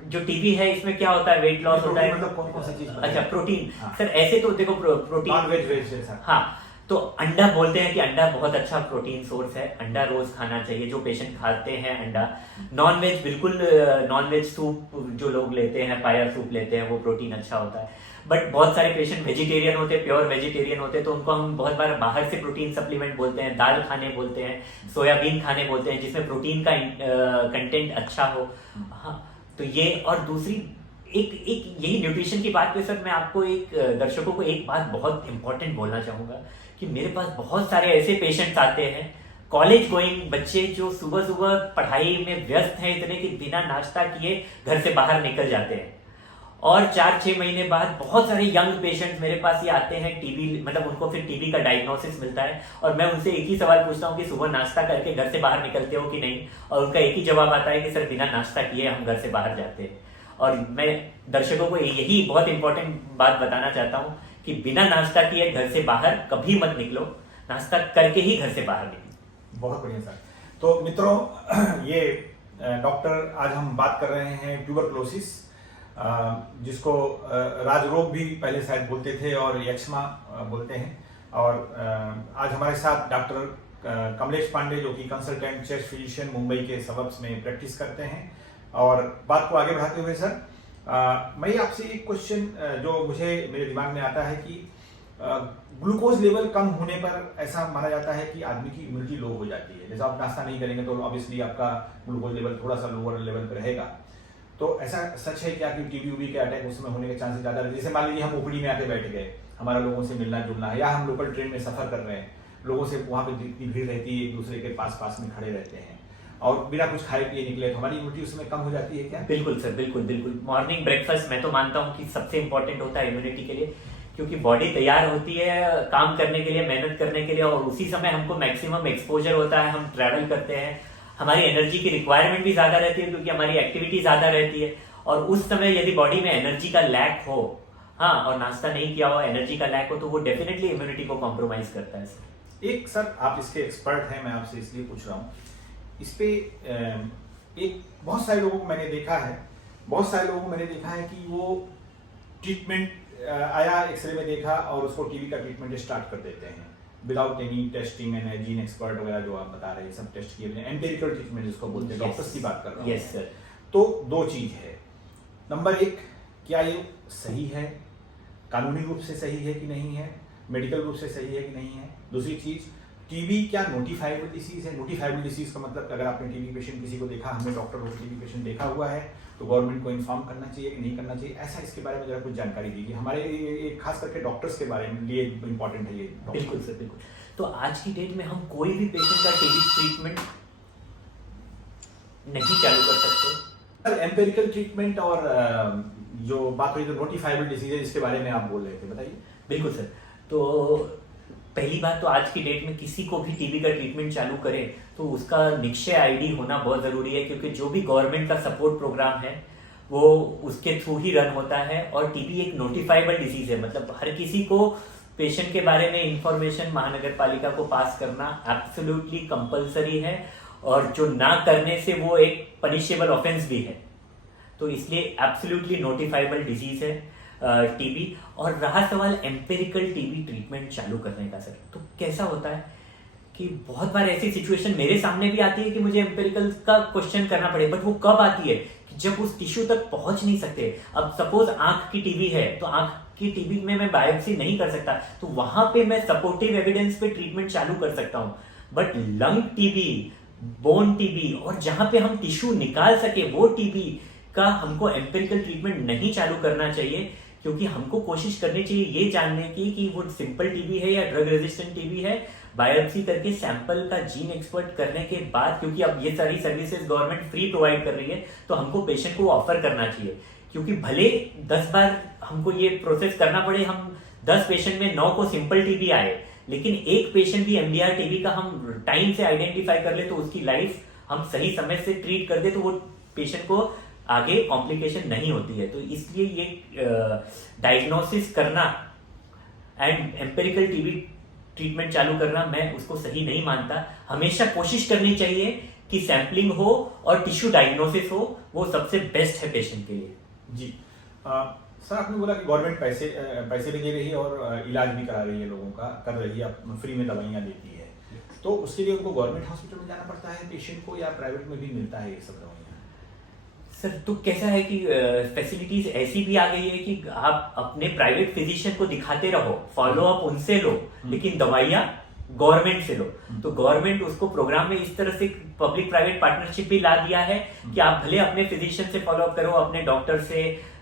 जो टीबी है इसमें क्या होता है, वेट लॉस होता है, मतलब कौन कौन सी चीज? अच्छा प्रोटीन। सर ऐसे तो देखो प्रोटीन वेज जैसा। हाँ, तो अंडा बोलते हैं कि अंडा बहुत अच्छा प्रोटीन सोर्स है, अंडा रोज खाना चाहिए जो पेशेंट खाते हैं अंडा। नॉन वेज बिल्कुल, नॉन वेज सूप जो लोग लेते हैं, पाया सूप लेते हैं, वो प्रोटीन अच्छा होता है। बट बहुत सारे पेशेंट वेजिटेरियन होते हैं, प्योर वेजिटेरियन होते हैं, तो उनको हम बहुत बार बाहर से प्रोटीन सप्लीमेंट बोलते हैं, दाल खाने बोलते हैं, सोयाबीन खाने बोलते हैं, जिसमें प्रोटीन का कंटेंट अच्छा हो। हाँ, तो ये और दूसरी एक यही न्यूट्रिशन की बात पे सर मैं आपको दर्शकों को एक बात बहुत इंपॉर्टेंट बोलना चाहूंगा कि मेरे पास बहुत सारे ऐसे पेशेंट्स आते हैं, कॉलेज गोइंग बच्चे जो सुबह सुबह पढ़ाई में व्यस्त हैं इतने कि बिना नाश्ता किए घर से बाहर निकल जाते हैं, और 4-6 महीने बाद बहुत सारे यंग पेशेंट्स मेरे पास ये आते हैं, टीबी मतलब उनको फिर टीबी का डायग्नोसिस मिलता है, और मैं उनसे एक ही सवाल पूछता हूँ कि सुबह नाश्ता करके घर से बाहर निकलते हो कि नहीं, और उनका एक ही जवाब आता है कि सर बिना नाश्ता किए हम घर से बाहर जाते हैं। और मैं दर्शकों को यही बहुत इंपॉर्टेंट बात बताना चाहता हूँ कि बिना नाश्ता किए घर से बाहर कभी मत निकलो, नाश्ता करके ही घर से बाहर निकलो। बहुत बढ़िया सर। तो मित्रों, ये डॉक्टर आज हम बात कर रहे हैं ट्यूबरक्लोसिस, जिसको राजरोग भी पहले शायद बोलते थे और यक्ष्मा बोलते हैं। और आज हमारे साथ डॉक्टर कमलेश पांडे जो कि कंसल्टेंट चेस्ट फिजिशियन मुंबई के सबब्स में प्रैक्टिस करते हैं। और बात को आगे बढ़ाते हुए सर, मैं आपसे एक क्वेश्चन जो मुझे मेरे दिमाग में आता है कि ग्लूकोज लेवल कम होने पर ऐसा माना जाता है कि आदमी की इम्यूनिटी लो हो जाती है। जैसे आप नाश्ता नहीं करेंगे तो ऑब्वियसली आपका ग्लूकोज लेवल थोड़ा सा लोअर लेवल पर रहेगा। तो ऐसा सच है क्या कि टीबी के अटैक उस समय होने के चांसेस ज्यादा रहते हैं? जैसे मान लीजिए हम ओपीडी में आके बैठ गए, हमारा लोगों से मिलना जुलना है, या हम लोकल ट्रेन में सफर कर रहे हैं, लोगों से वहां पे इतनी भीड़ रहती है, एक दूसरे के पास में खड़े रहते हैं और बिना कुछ खाए पिए निकले, तो हमारी इम्यूनिटी उसमें कम हो जाती है क्या? बिल्कुल सर, बिल्कुल। मॉर्निंग ब्रेकफास्ट मैं तो मानता हूँ कि सबसे इंपॉर्टेंट होता है इम्यूनिटी के लिए, क्योंकि बॉडी तैयार होती है काम करने के लिए, मेहनत करने के लिए, और उसी समय हमको मैक्सिमम एक्सपोजर होता है, हम ट्रैवल करते हैं, हमारी एनर्जी की रिक्वायरमेंट भी ज्यादा रहती है क्योंकि हमारी एक्टिविटी ज्यादा रहती है। और उस समय यदि बॉडी में एनर्जी का लैक हो, हाँ, और नाश्ता नहीं किया हो, एनर्जी का लैक हो, तो वो डेफिनेटली इम्यूनिटी को कॉम्प्रोमाइज करता है सर। एक सर, आप इसके एक्सपर्ट हैं, मैं आपसे इसलिए पूछ रहा हूँ इस पे। एक बहुत सारे लोगों को मैंने देखा है कि वो ट्रीटमेंट आया, एक्सरे में देखा और उसको टीबी का ट्रीटमेंट स्टार्ट कर देते हैं without any testing and gene expert वगैरह जो आप बता रहे हैं, सब टेस्ट किए हैं, एम्पिरिकल ट्रीटमेंट जिसको बोलते हैं, डॉक्टर्स की बात कर रहा हूँ। Yes sir. तो दो चीज है, नंबर एक, क्या ये सही है, कानूनी रूप से सही है कि नहीं है, मेडिकल रूप से सही है कि नहीं है? दूसरी चीज, टीबी क्या नोटिफाइबल डिसीज है? नोटिफाइबल डिसीज का मतलब अगर आपने टीबी पेशेंट किसी को देखा, हमने डॉक्टर को टीबी पेशेंट देखा हुआ है, तो गवर्नमेंट को इन्फॉर्म करना चाहिए कि नहीं करना चाहिए? ऐसा इसके बारे में जरा कुछ जानकारी दीजिए, हमारे खास करके डॉक्टर्स के बारे में लिए इंपॉर्टेंट है ये। बिल्कुल सर, बिल्कुल। तो आज की डेट में हम कोई भी पेशेंट का टीबी ट्रीटमेंट नहीं चालू कर सकते। एम्पेरिकल ट्रीटमेंट और जो बात हुई तो नोटिफाइबल डिसीज है जिसके बारे में आप बोल रहे थे, बताइए। बिल्कुल सर। तो पहली बात तो आज की डेट में किसी को भी टीबी का ट्रीटमेंट चालू करें तो उसका निश्चय आईडी होना बहुत जरूरी है, क्योंकि जो भी गवर्नमेंट का सपोर्ट प्रोग्राम है वो उसके थ्रू ही रन होता है। और टीबी एक नोटिफाइबल डिसीज है, मतलब हर किसी को पेशेंट के बारे में इंफॉर्मेशन महानगर पालिका को पास करना एब्सोल्युटली कंपलसरी है, और जो ना करने से वो एक पनिशेबल ऑफेंस भी है। तो इसलिए एब्सोल्युटली नोटिफाइबल डिजीज है टीबी। और रहा सवाल एम्पेरिकल टीबी ट्रीटमेंट चालू करने का सर, तो कैसा होता है कि बहुत बार ऐसी सिचुएशन मेरे सामने भी आती है कि मुझे एम्पेरिकल का क्वेश्चन करना पड़े, बट वो कब आती है कि जब उस टिश्यू तक पहुंच नहीं सकते। अब सपोज आंख की टीबी है, तो आंख की टीबी में मैं बायोप्सी नहीं कर सकता, तो वहां पे मैं सपोर्टिव एविडेंस पे ट्रीटमेंट चालू कर सकता हूं। But lung TB, bone TB, और जहां पे हम टिश्यू निकाल सके वो टीबी का हमको एम्पेरिकल ट्रीटमेंट नहीं चालू करना चाहिए, क्योंकि हमको कोशिश करनी चाहिए ये जानने की कि वो सिंपल टीबी है या ड्रग रेजिस्टेंट टीबी है। बायोप्सी करके सैंपल का जीन एक्सपर्ट करने के बाद, क्योंकि अब ये सारी सर्विसेज गवर्नमेंट फ्री प्रोवाइड कर रही है, तो हमको पेशेंट को ऑफर करना चाहिए। क्योंकि भले 10 बार हमको ये प्रोसेस करना पड़े, हम 10 पेशेंट में 9 को सिंपल टीबी आए, लेकिन एक पेशेंट भी एमडीआर टीबी का हम टाइम से आइडेंटिफाई कर ले, तो उसकी लाइफ हम सही समय से ट्रीट कर दे, तो वो पेशेंट को आगे कॉम्प्लिकेशन नहीं होती है। तो इसलिए ये डायग्नोसिस करना एंड एम्पेरिकल टीबी ट्रीटमेंट चालू करना मैं उसको सही नहीं मानता। हमेशा कोशिश करनी चाहिए कि सैंपलिंग हो और टिश्यू डायग्नोसिस हो, वो सबसे बेस्ट है पेशेंट के लिए। जी सर आपने बोला कि गवर्नमेंट पैसे भी दे रही है और इलाज भी करा रही है, लोगों का कर रही है, फ्री में दवाइयाँ देती है, तो उसके लिए उनको गवर्नमेंट हॉस्पिटल में जाना पड़ता है पेशेंट को, या प्राइवेट में भी मिलता है ये सब दवाइयाँ? सर तो कैसा है कि फैसिलिटीज ऐसी भी आ गई है कि आप अपने प्राइवेट फिजिशियन को दिखाते रहो, फॉलो अप उनसे लो, लेकिन दवाइयाँ गवर्नमेंट से लो। तो गवर्नमेंट उसको प्रोग्राम में इस तरह से पब्लिक प्राइवेट पार्टनरशिप भी ला दिया है कि आप भले अपने फिजिशियन से फॉलो अप करो, अपने डॉक्टर से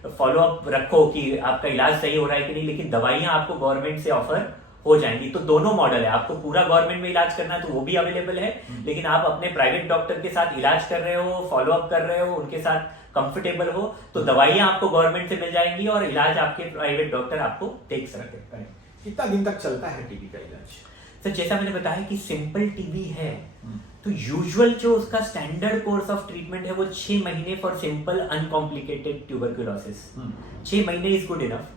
फॉलो अप रखो कि आपका इलाज सही हो रहा है कि नहीं, लेकिन दवाइयाँ आपको गवर्नमेंट से ऑफर हो जाएंगी। तो दोनों मॉडल है, आपको पूरा गवर्नमेंट में इलाज करना है तो वो भी अवेलेबल है, लेकिन आप अपने प्राइवेट डॉक्टर के साथ इलाज कर रहे हो, फॉलो अप कर रहे हो, उनके साथ कंफर्टेबल हो, तो दवाइयां आपको गवर्नमेंट से मिल जाएंगी और इलाज आपके प्राइवेट डॉक्टर आपको देख सकते हैं। कितना दिन तक चलता है टीबी का इलाज? सर जैसा मैंने बताया कि सिंपल टीबी है तो यूजुअल जो उसका स्टैंडर्ड कोर्स ऑफ ट्रीटमेंट है वो 6 महीने फॉर सिंपल अनकॉम्प्लिकेटेड ट्यूबरकुलोसिस। 6 महीने इज गुड इनफ।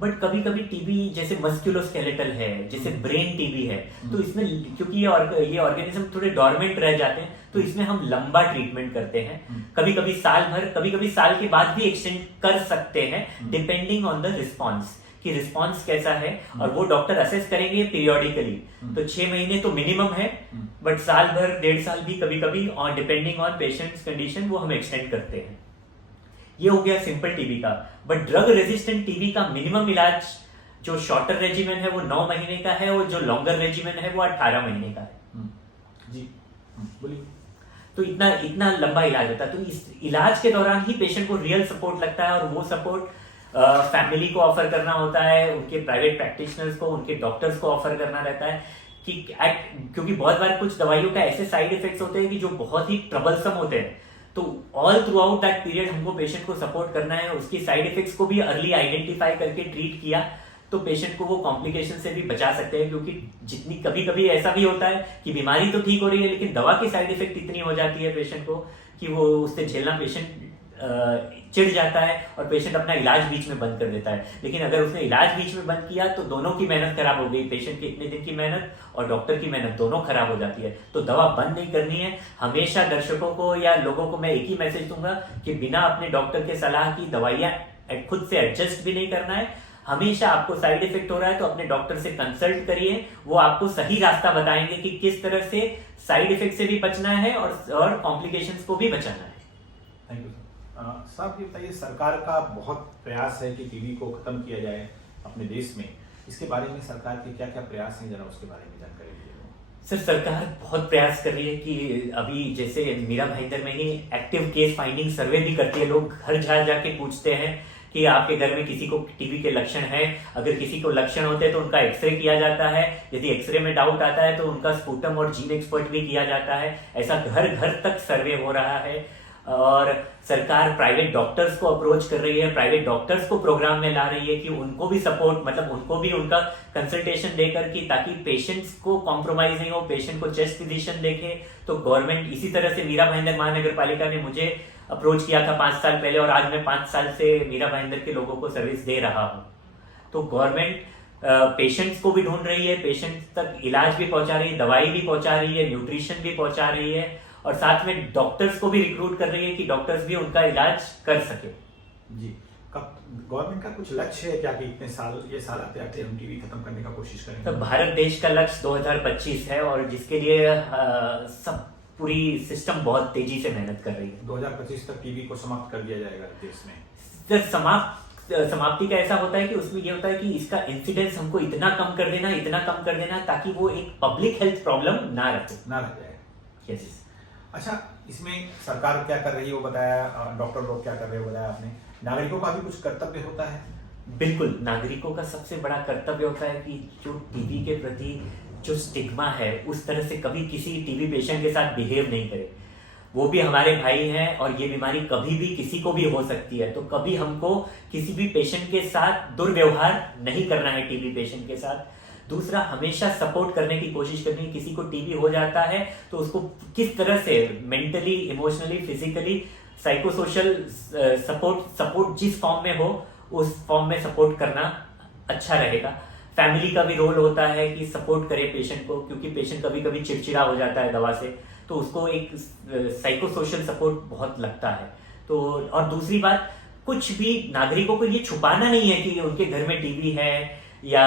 बट कभी कभी टीबी जैसे मस्कुलोस्केलेटल है, जैसे ब्रेन टीबी है, तो इसमें क्योंकि ये ऑर्गेनिज्म थोड़े डॉर्मेंट रह जाते हैं तो इसमें हम लंबा ट्रीटमेंट करते हैं, कभी कभी साल भर, कभी कभी साल के बाद भी एक्सटेंड कर सकते हैं डिपेंडिंग ऑन द रिस्पॉन्स कि रिस्पॉन्स कैसा है, और वो डॉक्टर असेस करेंगे पीरियोडिकली। तो 6 महीने तो मिनिमम है, बट साल भर 1.5 साल भी कभी कभी और डिपेंडिंग ऑन पेशेंट्स कंडीशन वो हम एक्सटेंड करते हैं। ये हो गया सिंपल टीबी का। बट ड्रग रेजिस्टेंट टीबी का मिनिमम इलाज जो शॉर्टर रेजिमेन है वो 9 महीने का है, और जो लॉन्गर रेजिमेन है वो 18 महीने का है। जी बोलिए। तो इतना लंबा इलाज होता है। तो इस इलाज के दौरान ही पेशेंट को रियल सपोर्ट लगता है, और वो सपोर्ट फैमिली को ऑफर करना होता है, उनके प्राइवेट प्रैक्टिशनर्स को, उनके डॉक्टर्स को ऑफर करना रहता है कि क्योंकि बहुत बार कुछ दवाइयों का ऐसे साइड इफेक्ट्स होते हैं कि जो बहुत ही ट्रबलसम होते हैं, तो all through out that period हमको पेशेंट को सपोर्ट करना है, उसकी साइड इफेक्ट्स को भी अर्ली आइडेंटिफाई करके ट्रीट किया तो पेशेंट को वो कॉम्प्लिकेशन से भी बचा सकते हैं। क्योंकि जितनी कभी कभी ऐसा भी होता है कि बीमारी तो ठीक हो रही है लेकिन दवा की साइड इफेक्ट इतनी हो जाती है पेशेंट को कि वो उससे झेलना पेशेंट चिढ़ जाता है और पेशेंट अपना इलाज बीच में बंद कर देता है। लेकिन अगर उसने इलाज बीच में बंद किया तो दोनों की मेहनत खराब हो गई, पेशेंट की इतने दिन की मेहनत और डॉक्टर की मेहनत दोनों खराब हो जाती है। तो दवा बंद नहीं करनी है। हमेशा दर्शकों को या लोगों को मैं एक ही मैसेज दूंगा कि बिना अपने डॉक्टर के सलाह की दवाइयां खुद से एडजस्ट भी नहीं करना है। हमेशा आपको साइड इफेक्ट हो रहा है तो अपने डॉक्टर से कंसल्ट करिए, वो आपको सही रास्ता बताएंगे कि किस तरह से साइड इफेक्ट से भी बचना है और कॉम्प्लिकेशंस को भी बचाना है। थैंक यू साहब। ये बताइए, सरकार का बहुत प्रयास है कि टीबी को खत्म किया जाए अपने देश में, इसके बारे में सरकार के क्या क्या प्रयास हैं, जरा उसके बारे में जानकारी दीजिए। सर सरकार बहुत प्रयास कर रही है कि अभी जैसे मीरा भाईंदर में ही एक्टिव केस फाइंडिंग सर्वे भी करती है, लोग घर जा जाके पूछते हैं कि आपके घर में किसी को टीबी के लक्षण है। अगर किसी को लक्षण होते हैं तो उनका एक्सरे किया जाता है, यदि एक्सरे में डाउट आता है तो उनका स्पूटम और जीन एक्सपर्ट भी किया जाता है। ऐसा घर घर तक सर्वे हो रहा है, और सरकार प्राइवेट डॉक्टर्स को अप्रोच कर रही है, प्राइवेट डॉक्टर्स को प्रोग्राम में ला रही है कि उनको भी सपोर्ट, मतलब उनको भी उनका कंसल्टेशन देकर कि ताकि पेशेंट्स को कॉम्प्रोमाइज नहीं हो, पेशेंट को चेस्ट फिजिशियन देखे। तो गवर्नमेंट इसी तरह से मीरा भाईंदर महानगर पालिका ने मुझे अप्रोच किया था 5 साल पहले, और आज मैं 5 साल से मीरा भाईंदर के लोगों को सर्विस दे रहा हूँ। तो गवर्नमेंट पेशेंट्स को भी ढूंढ रही है, पेशेंट्स तक इलाज भी पहुंचा रही है, दवाई भी पहुंचा रही है, न्यूट्रिशन भी पहुंचा रही है, और साथ में डॉक्टर्स को भी रिक्रूट कर रही है कि डॉक्टर्स भी उनका इलाज कर सके। जी, कब गवर्नमेंट का कुछ लक्ष्य है क्या कि इतने साल ये साल आते आते हम टीबी खत्म करने का कोशिश करेंगे? तो भारत देश का लक्ष्य 2025 है, और जिसके लिए सब पूरी सिस्टम बहुत तेजी से मेहनत कर रही है। 2025 तक टीबी को समाप्त कर दिया जाएगा देश में? सर समाप्ति का ऐसा होता है कि उसमें यह होता है कि इसका इंसिडेंस हमको इतना कम कर देना ताकि वो एक पब्लिक हेल्थ प्रॉब्लम ना रह जाए। यस। अच्छा, इसमें सरकार क्या कर रही है वो बताया, डॉक्टर लोग क्या कर रहे हैं बताया आपने, नागरिकों का भी कुछ कर्तव्य होता है? बिल्कुल, नागरिकों का सबसे बड़ा कर्तव्य होता है कि जो टीबी के प्रति जो स्टिग्मा है उस तरह से कभी किसी टीबी पेशेंट के साथ बिहेव नहीं करे। वो भी हमारे भाई हैं, और ये बीमारी कभी भी किसी को भी हो सकती है, तो कभी हमको किसी भी पेशेंट के साथ दुर्व्यवहार नहीं करना है टीबी पेशेंट के साथ। दूसरा, हमेशा सपोर्ट करने की कोशिश करनी है। किसी को टीबी हो जाता है तो उसको किस तरह से mentally, emotionally, physically, psychosocial support जिस फॉर्म में हो उस फॉर्म में सपोर्ट करना अच्छा रहेगा। फैमिली का भी रोल होता है कि सपोर्ट करे पेशेंट को, क्योंकि पेशेंट कभी कभी चिड़चिड़ा हो जाता है दवा से, तो उसको एक साइकोसोशल सपोर्ट बहुत लगता है। तो और दूसरी बात, कुछ भी नागरिकों को ये छुपाना नहीं है कि उनके घर में टीबी है, या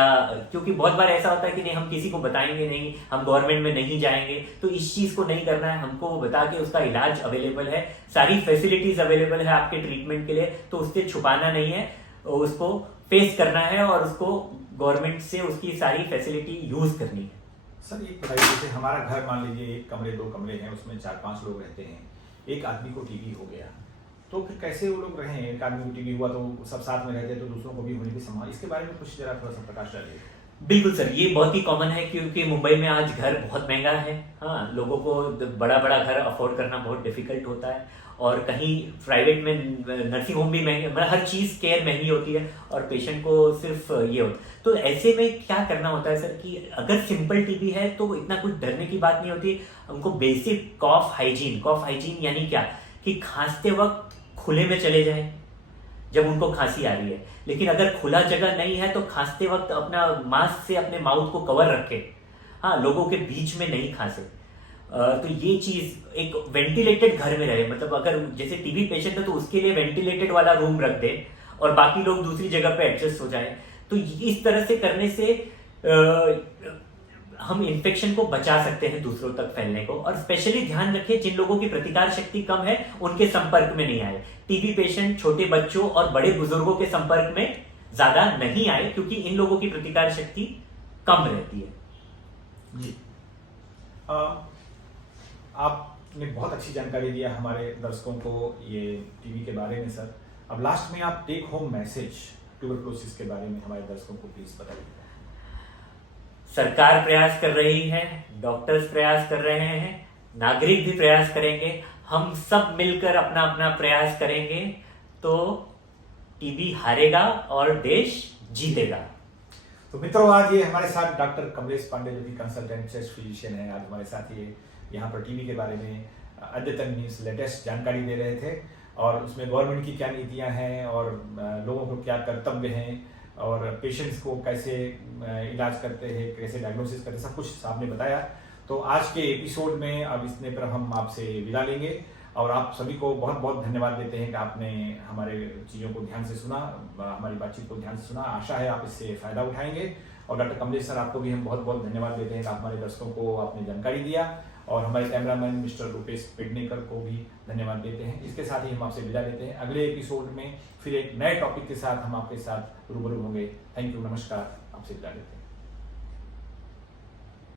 क्योंकि बहुत बार ऐसा होता है कि नहीं हम किसी को बताएंगे नहीं, हम गवर्नमेंट में नहीं जाएंगे, तो इस चीज को नहीं करना है। हमको वो बता के उसका इलाज अवेलेबल है, सारी फैसिलिटीज अवेलेबल है आपके ट्रीटमेंट के लिए, तो उससे छुपाना नहीं है, उसको फेस करना है और उसको गवर्नमेंट से उसकी सारी फैसिलिटी यूज करनी है। सर ये बताइए, जैसे हमारा घर मान लीजिए 1 कमरे 2 कमरे हैं, उसमें 4-5 लोग रहते हैं, एक आदमी को टीबी हो गया तो फिर कैसे वो लोग रहे? एक आदमी को टीबी हुआ तो सब साथ में रहते तो दूसरों को भी होने की संभावना, इसके बारे में कुछ जरा थोड़ा सा प्रकाश डालिए। बिल्कुल सर, ये बहुत ही कॉमन है क्योंकि मुंबई में आज घर बहुत महंगा है। हाँ, लोगों को बड़ा बड़ा घर अफोर्ड करना बहुत डिफिकल्ट होता है, और कहीं प्राइवेट में नर्सिंग होम भी महंगे, मतलब हर चीज केयर महंगी होती है और पेशेंट को सिर्फ ये होता। तो ऐसे में क्या करना होता है सर कि अगर सिंपल टीबी है तो इतना कुछ डरने की बात नहीं होती। उनको बेसिक कॉफ हाइजीन यानी क्या कि खांसते वक्त खुले में चले जाए जब उनको खांसी आ रही है, लेकिन अगर खुला जगह नहीं है तो खांसते वक्त अपना मास्क से अपने माउथ को कवर रखे। हाँ, लोगों के बीच में नहीं खांसे। तो ये चीज एक वेंटिलेटेड घर में रहे, मतलब अगर जैसे टीबी पेशेंट है तो उसके लिए वेंटिलेटेड वाला रूम रख दे और बाकी लोग दूसरी जगह पे एडजस्ट हो जाए। तो इस तरह से करने से हम इन्फेक्शन को बचा सकते हैं दूसरों तक फैलने को। और स्पेशली ध्यान रखें, जिन लोगों की प्रतिकार शक्ति कम है उनके संपर्क में नहीं आए। टीबी पेशेंट छोटे बच्चों और बड़े बुजुर्गों के संपर्क में ज्यादा नहीं आए क्योंकि इन लोगों की प्रतिकार शक्ति कम रहती है। जी, आपने बहुत अच्छी जानकारी दिया हमारे दर्शकों को ये टीबी के बारे में। सर अब लास्ट में आप टेक होम मैसेज ट्यूबरकुलोसिस के बारे में हमारे दर्शकों को प्लीज बताइए। सरकार प्रयास कर रही है, डॉक्टर्स प्रयास कर रहे हैं, नागरिक भी प्रयास करेंगे, हम सब मिलकर अपना अपना प्रयास करेंगे तो टीबी हारेगा और देश जीतेगा। तो मित्रों, आज ये हमारे साथ डॉक्टर कमलेश पांडे जो कि कंसल्टेंट चेस्ट फिजिशियन है, आज हमारे साथ ये यहाँ पर टीबी के बारे में अद्यतन न्यूज़ लेटेस्ट जानकारी दे रहे थे, और उसमें गवर्नमेंट की क्या नीतियाँ हैं और लोगों को क्या कर्तव्य हैं और पेशेंट्स को कैसे इलाज करते हैं, कैसे डायग्नोसिस करते हैं, सब कुछ आपने बताया। तो आज के एपिसोड में अब इतने पर हम आपसे विदा लेंगे और आप सभी को बहुत बहुत धन्यवाद देते हैं कि आपने हमारे चीज़ों को ध्यान से सुना, हमारी बातचीत को ध्यान से सुना। आशा है आप इससे फ़ायदा उठाएंगे। और डॉक्टर कमलेश सर, आपको भी हम बहुत बहुत धन्यवाद देते हैं कि आप हमारे दर्शकों को आपने जानकारी दिया, और हमारे कैमरामैन मिस्टर रुपेश पेडनेकर को भी धन्यवाद देते हैं। इसके साथ ही हम आपसे विदा लेते हैं। अगले एपिसोड में फिर एक नए टॉपिक के साथ हम आपके साथ रूबरू होंगे। थैंक यू, नमस्कार, आपसे विदा लेते हैं।